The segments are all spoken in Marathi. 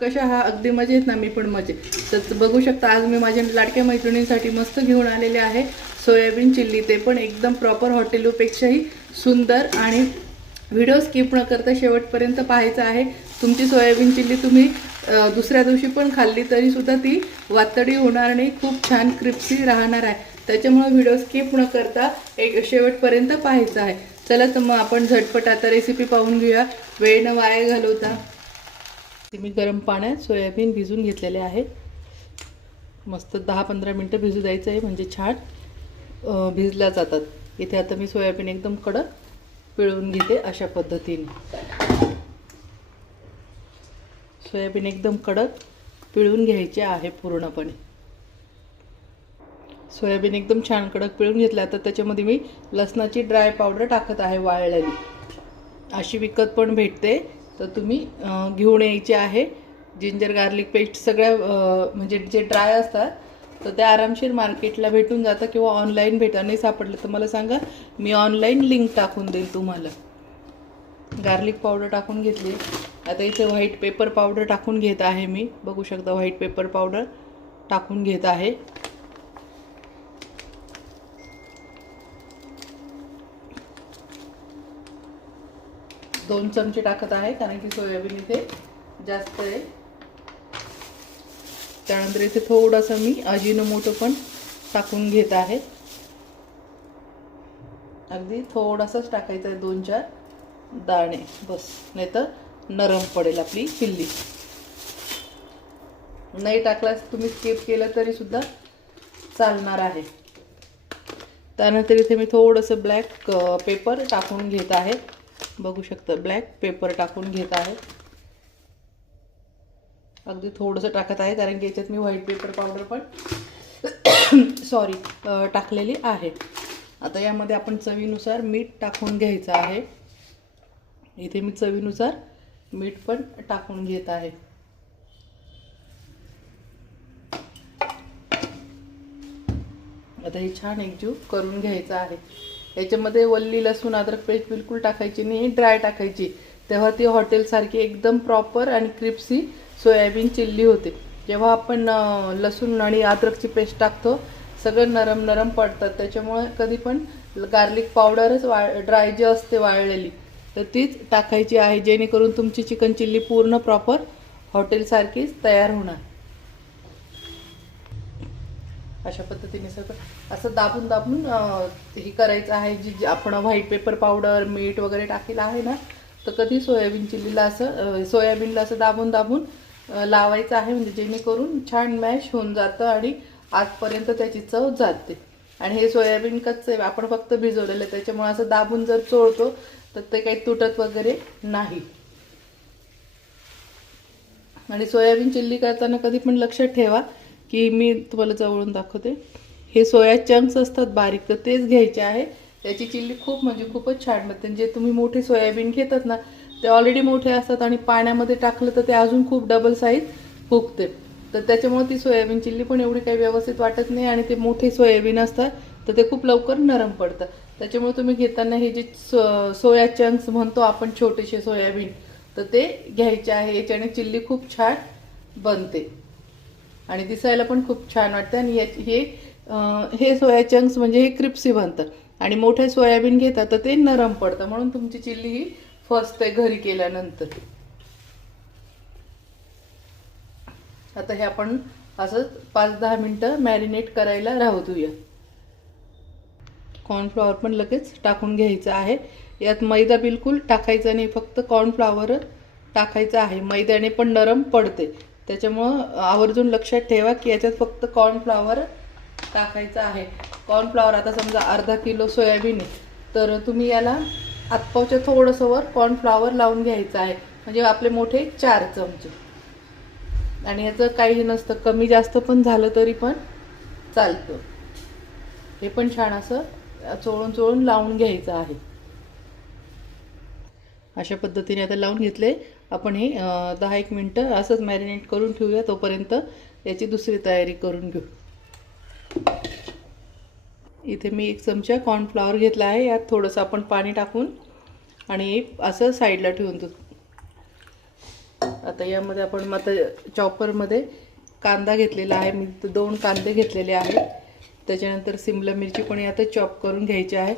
कशा हा अगदी मजेत ना, मी पण मजेत. तर बघू शकता आज मी माझ्या लाडक्या मैत्रिणींसाठी मस्त घेऊन आलेले आहे सोयाबीन चिल्ली, ते पण एकदम प्रॉपर हॉटेलपेक्षाही सुंदर. आणि व्हिडिओ स्किप न करता शेवटपर्यंत पाहायचा आहे. तुमची सोयाबीन चिल्ली तुम्ही दुसऱ्या दिवशी पण खाल्ली तरी सुद्धा ती वातडी होणार नाही, खूप छान क्रिस्पी राहणार आहे. त्याच्यामुळे व्हिडिओ स्किप न करता एक शेवटपर्यंत पाहायचा आहे. चला तर मग आपण झटपट आता रेसिपी पाहून घेऊया, वेळ न वाया घालवता. मी गरम पाण्यात सोयाबीन भिजून घेतलेले आहे. मस्त 10-15 मिनटं भिजू द्यायचं आहे, म्हणजे छान भिजल्या जातात. इथे आता मी सोयाबीन एकदम कडक पिळून घेते. अशा पद्धतीने सोयाबीन एकदम कडक पिळून घ्यायचे आहे पूर्णपणे. सोयाबीन एकदम छान कडक पिळून घेतला. तर त्याच्यामध्ये मी लसणाची ड्राय पावडर टाकत आहे, वाळलेली. अशी विकत पण भेटते, तर तुम्ही घेऊन यायची आहे. जिंजर गार्लिक पेस्ट सगळ्या म्हणजे जे ड्राय असतात तर ते आरामशीर मार्केटला भेटून जातं, किंवा ऑनलाईन नाही सापडलं तर मला सांगा, मी ऑनलाईन लिंक टाकून देईल तुम्हाला. गार्लिक पावडर टाकून घेतली. आता इथे व्हाईट पेपर पावडर टाकून घेत आहे मी. बघू शकता व्हाईट पेपर पावडर टाकून घेत आहे. दोन चमचे टाकत आहे, कारण की सोयाबीन इथे जास्त आहे. त्यानंतर इथे थोडंसं मी अजिनोमोटो पण टाकून घेत आहे. अगदी थोडासाच टाकायचं आहे, 2-4 दाणे बस, नाही तर नरम पडेल आपली चिल्ली. नाही टाकल्यास तुम्ही स्किप केलं तरी सुद्धा चालणार आहे. त्यानंतर इथे मी थोडंसं ब्लॅक पेपर टाकून घेत आहे. बघू शकता ब्लॅक पेपर टाकून घेत आहे. अगदी थोडंसं टाकत आहे, कारण की याच्यात मी व्हाईट पेपर पावडर पण टाकलेली आहे. आता यामध्ये आपण चवीनुसार मीठ टाकून घ्यायचं आहे. इथे मी चवीनुसार मीठ पण टाकून घेत आहे. आता हे छान एकजीव करून घ्यायचं आहे. याच्यामध्ये वल्ली लसूण अद्रक पेस्ट बिलकुल टाकायची नाही, ड्राय टाकायची. तेव्हा ती हॉटेलसारखी एकदम प्रॉपर आणि क्रिस्पी सोयाबीन चिल्ली होते. जेव्हा आपण लसूण आणि अद्रकची पेस्ट टाकतो सगळं नरम नरम पडतात. त्याच्यामुळे कधी पण गार्लिक पावडरच ड्राय जी असते वाळलेली तर तीच टाकायची आहे, जेणेकरून तुमची चिकन चिल्ली पूर्ण प्रॉपर हॉटेलसारखीच तयार होणार. अशा पद्धतीने सगळं असं दाबून दाबून हे करायचं आहे. जी आपण व्हाईट पेपर पावडर मीठ वगैरे टाकेलं आहे ना, तर कधी सोयाबीन चिल्लीला असं सोयाबीनला असं दाबून दाबून लावायचं आहे, म्हणजे जेणेकरून छान मॅश होऊन जातं आणि आजपर्यंत त्याची चव जाते. आणि हे सोयाबीन कच्चं आहे, आपण फक्त भिजवलेलं, त्याच्यामुळे असं दाबून जर चोळतो तर ते काही तुटत वगैरे नाही. आणि सोयाबीन चिल्ली करताना कधी पण लक्षात ठेवा की मी तुम्हाला जवळून दाखवते, हे सोया चंक्स असतात बारीक, तर तेच घ्यायचे आहे. त्याची चिल्ली खूप म्हणजे खूपच छान बनते. जे तुम्ही मोठे सोयाबीन घेतात ना, ते ऑलरेडी मोठे असतात आणि पाण्यामध्ये टाकलं तर ते अजून खूप डबल साईज फुगते. तर त्याच्यामुळे ती सोयाबीन चिल्ली पण एवढी काही व्यवस्थित वाटत नाही. आणि ते मोठे सोयाबीन असतात तर ते खूप लवकर नरम पडतं. त्याच्यामुळे तुम्ही घेताना हे जे सोया चंक्स म्हणतो आपण, छोटेसे सोयाबीन, तर ते घ्यायचे आहे. याच्याने चिल्ली खूप छान बनते आणि दिसायला पण खूप छान वाटतं. आणि हे सोया चंक्स म्हणजे हे क्रिस्पी बनतं. आणि मोठे सोयाबीन घेतात तर ते नरम पडतं, म्हणून तुमची चिल्ली ही फसते घरी केल्यानंतर. आता हे आपण असं 5-10 मिनटं मॅरिनेट करायला राहू देऊया. कॉर्नफ्लॉवर पण लगेच टाकून घ्यायचं आहे. यात मैदा बिलकुल टाकायचा नाही, फक्त कॉर्नफ्लॉवर टाकायचं आहे. मैद्याने पण नरम पडते, त्याच्यामुळं आवर्जून लक्षात ठेवा की याच्यात फक्त कॉर्नफ्लॉवर टाकायचं आहे. कॉर्नफ्लॉवर आता समजा अर्धा किलो सोयाबीन आहे, तर तुम्ही याला हातपावच्या थोडंसं वर कॉर्नफ्लॉवर लावून घ्यायचं आहे, म्हणजे आपले मोठे 4 चमचे. आणि याचं काही नसतं, कमी जास्त पण झालं तरी पण चालतं. हे पण छान असं चोळून चोळून लावून घ्यायचं आहे. अशा पद्धतीने आता लावून घेतले. आपण हे 10-1 मिनटं असंच मॅरिनेट करून ठेवूया. तोपर्यंत याची दुसरी तयारी करून घेऊ. इथे मी 1 चमचा कॉर्नफ्लॉवर घेतला आहे. यात थोडंसं आपण पाणी टाकून आणि असं साईडला ठेवून देऊ. आता यामध्ये आपण आता चॉपरमध्ये कांदा घेतलेला आहे मी, 2 कांदे घेतलेले आहेत. त्याच्यानंतर सिमला मिरची पण आता चॉप करून घ्यायची आहे.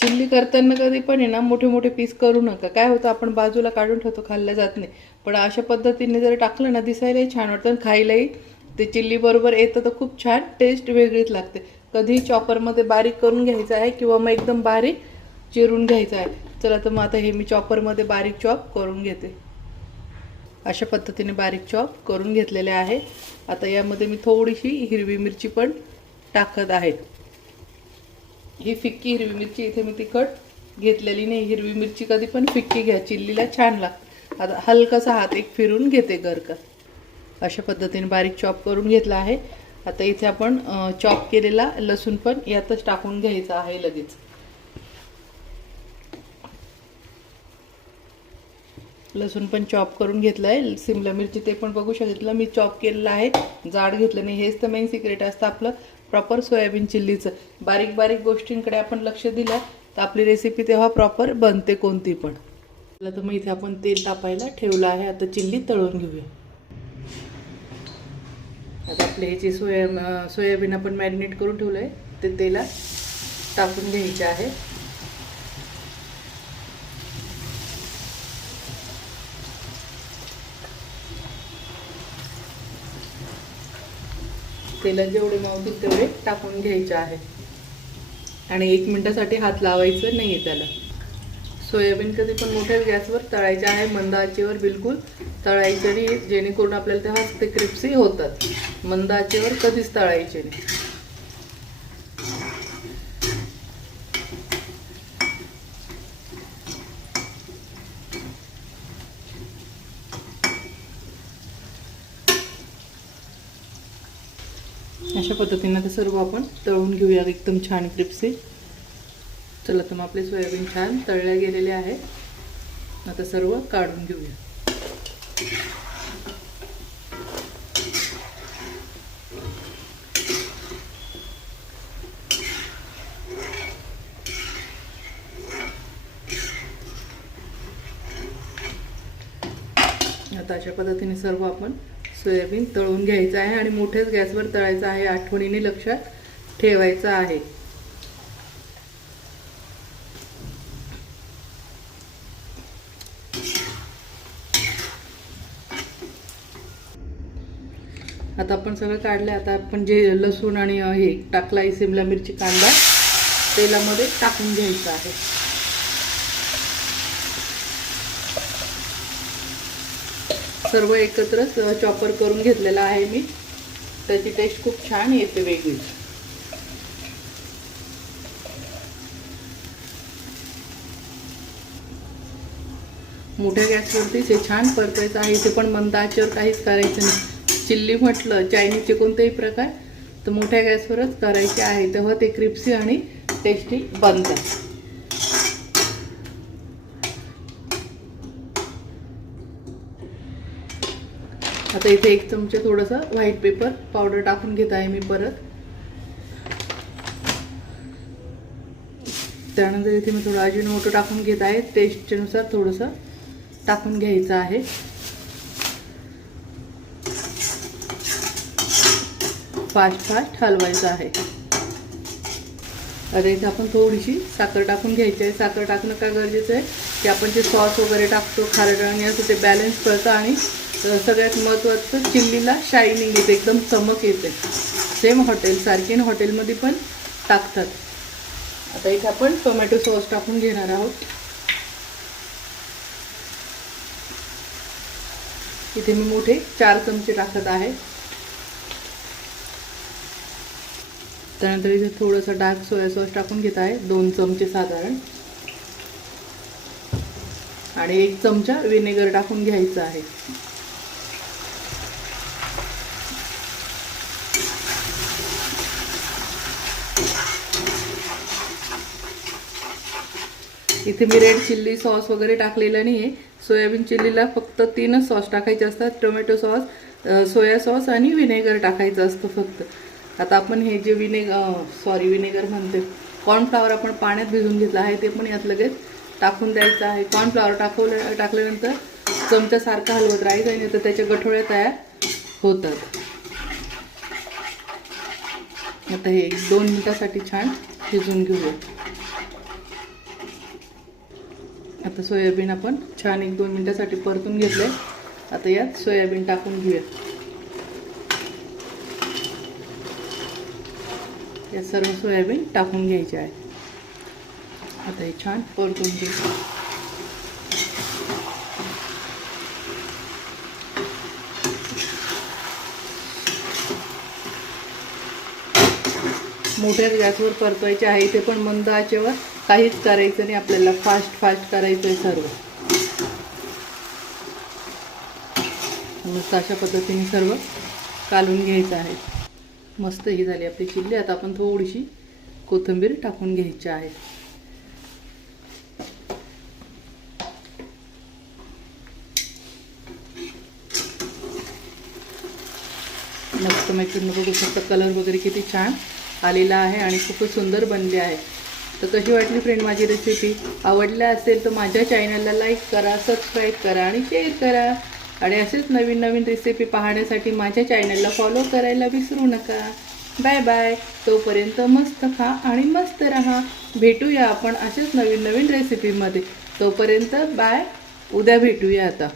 चिल्ली करताना कधी पण आहे ना मोठे मोठे पीस करू नका. काय होतं आपण बाजूला काढून ठेवतो, खाल्लं जात नाही. पण अशा पद्धतीने जर टाकलं ना दिसायलाही छान वाटतं आणि खायलाही ते चिल्ली बरोबर येतं, तर खूप छान टेस्ट वेगळीच लागते. कधी चॉपरमध्ये बारीक करून घ्यायचं आहे किंवा मग एकदम बारीक चिरून घ्यायचं आहे. चला तर मग आता हे मी चॉपरमध्ये बारीक चॉप करून घेते. अशा पद्धतीने बारीक चॉप करून घेतलेले आहे. आता यामध्ये मी थोडीशी हिरवी मिरची पण टाकत आहे. ही फिक्की हिरवी मिरची, इथे मी तिखट घेतलेली नाही. हिरवी मिरची कधी पण फिक्की घ्या, चिल्लीला छान लागते. आता हलकासा हात एक फिरून घेते गरका. अशा पद्धतीने बारीक चॉप करून घेतला आहे. आता इथे आपण चॉप केलेला लसूण पण यातच टाकून घ्यायचा आहे लगेच. लसूण पण चॉप करून घेतलं आहे. सिमला मिरची ते पण बघू शकता मी चॉप केलेलं आहे, जाड घेतलं नाही. हेच तर मेन सिक्रेट असतं आपलं प्रॉपर सोयाबीन चिल्लीचं. बारीक बारीक गोष्टींकडे आपण लक्ष दिलं तर आपली रेसिपी तेव्हा प्रॉपर बनते कोणती पण. तर मग इथे आपण तेल तापायला ठेवलं आहे. आता चिल्ली तळून घेऊया. आता आपले हे जे सोयाबीन आपण मॅरिनेट करून ठेवलं आहे ते तेलात टाकून घ्यायचे आहे. तेलात जेवढे मावतील तेवढे टाकून घ्यायचे आहे आणि 1 मिनिटासाठी हात लावायचं नाही आहे त्याला. सोयाबीन कधी पण मोठ्या गॅसवर तळायचे आहे, मंद आचेवर बिलकुल तळायचे नाही, जेणेकरून आपल्याला तेव्हा ते क्रिस्पी होतात. मंद आचेवर कधीच तळायचे नाही. अशा पद्धतीने ते सर्व आपण तळून घेऊया एकदम छान क्रिस्पी. चला तर मग आपले सोयाबीन छान तळले गेलेले आहे. आता सर्व काढून घेऊया. आता अशा पद्धतीने सर्व आपण सोयाबीन तळून घ्यायचं आहे आणि मोठ्याच गॅसवर तळायचं आहे. आठवणीने लक्षात ठेवायचं आहे. आता आपण सगळं काढलं. आता आपण जे लसूण आणि हे टाकला आहे सिमला मिरची कांदा तेलामध्ये टाकून घ्यायचा आहे. सर्व एकत्रच चॉपर करून घेतलेला आहे मी. त्याची टेस्ट खूप छान येते वेगळी. मोठ्या गॅसवरतीच हे छान परतायचं आहे. इथे पण मंद आचेवर काहीच करायचं नाही. चिल्ली म्हटलं चायनीजचे कोणतेही प्रकार तर मोठ्या गॅसवरच करायचे आहे, तेव्हा ते क्रिस्पी आणि टेस्टी बनतात. आता इथे 1 चमचा थोडासा व्हाईट पेपर पावडर टाकून घेत आहे मी परत. त्यानंतर इथे मी थोडा अजिनोमोटो टाकून घेत आहे. टेस्टनुसार थोडंसं टाकून घ्यायचं आहे. फास्ट हलवायचं आहे. आता इथे आपण थोडीशी साखर टाकून घ्यायची आहे. साखर टाकणं का गरजेचं आहे की आपण जे सॉस वगैरे टाकतो खारट असं ते बॅलन्स करतं आणि सगळ्यात महत्त्वाचं चिल्लीला शायनिंग येते, एकदम चमक येते. सेम हॉटेलसारखी आणि हॉटेलमध्ये पण टाकतात. आता इथे आपण टोमॅटो सॉस टाकून घेणार आहोत. इथे मी मोठे 4 चमचे टाकत आहे. त्यानंतर इथे थोडंसं डार्क सोया सॉस टाकून घेत आहे, 2 चमचे साधारण. आणि 1 चमचा विनेगर टाकून घ्यायचं आहे. इथे मी रेड चिल्ली सॉस वगैरे टाकलेला नाही आहे. सोयाबीन चिल्लीला फक्त 3च सॉस टाकायचे असतात, टोमॅटो सॉस, सोया सॉस आणि विनेगर टाकायचं असतं फक्त. आता आपण हे जे विनेगर म्हणते कॉर्नफ्लॉवर आपण पाण्यात भिजवून घेतलं आहे ते पण यात लगेच टाकून द्यायचं आहे. कॉर्नफ्लॉवर टाकल्यानंतर चमच्यासारखा हलवत राहायचं आणि तर त्याच्या गठोळ्या तयार होतात. आता हे 1-2 मिनिटासाठी छान शिजून घेऊया. आता सोयाबीन आपण छान 1-2 मिनिटासाठी परतून घेतले. आता यात सोयाबीन टाकून घेऊया. या सर्व सोयाबीन टाकून घ्यायचे आहे. आता हे छान परतून घेऊ. मोठ्या गॅसवर परतवायचे आहे. ते पण मंद आचेवर, काहीच करायचं नाही आपल्याला, फास्ट करायचं आहे सर्व. मस्त अशा पद्धतीने सर्व कालून घ्यायचं आहे. मस्त ही झाली आपली चिल्ली. आता आपण थोडीशी कोथिंबीर टाकून घ्यायची आहे. मस्त मैत्रीण बघू शकता कलर वगैरे किती छान आलेला आहे आणि खूपच सुंदर बनली आहे. तर कशी वाटली फ्रेंड माझी रेसिपी? आवडल्या असेल तर माझ्या चॅनलला लाईक करा, सबस्क्राईब करा आणि शेअर करा. आणि असेच नवीन रेसिपी पाहण्यासाठी माझ्या चॅनलला फॉलो करायला विसरू नका. Bye bye. तोपर्यंत मस्त खा आणि मस्त रहा. भेटूया आपण अशाच नवीन रेसिपीमध्ये. तोपर्यंत बाय. उद्या भेटूया आता.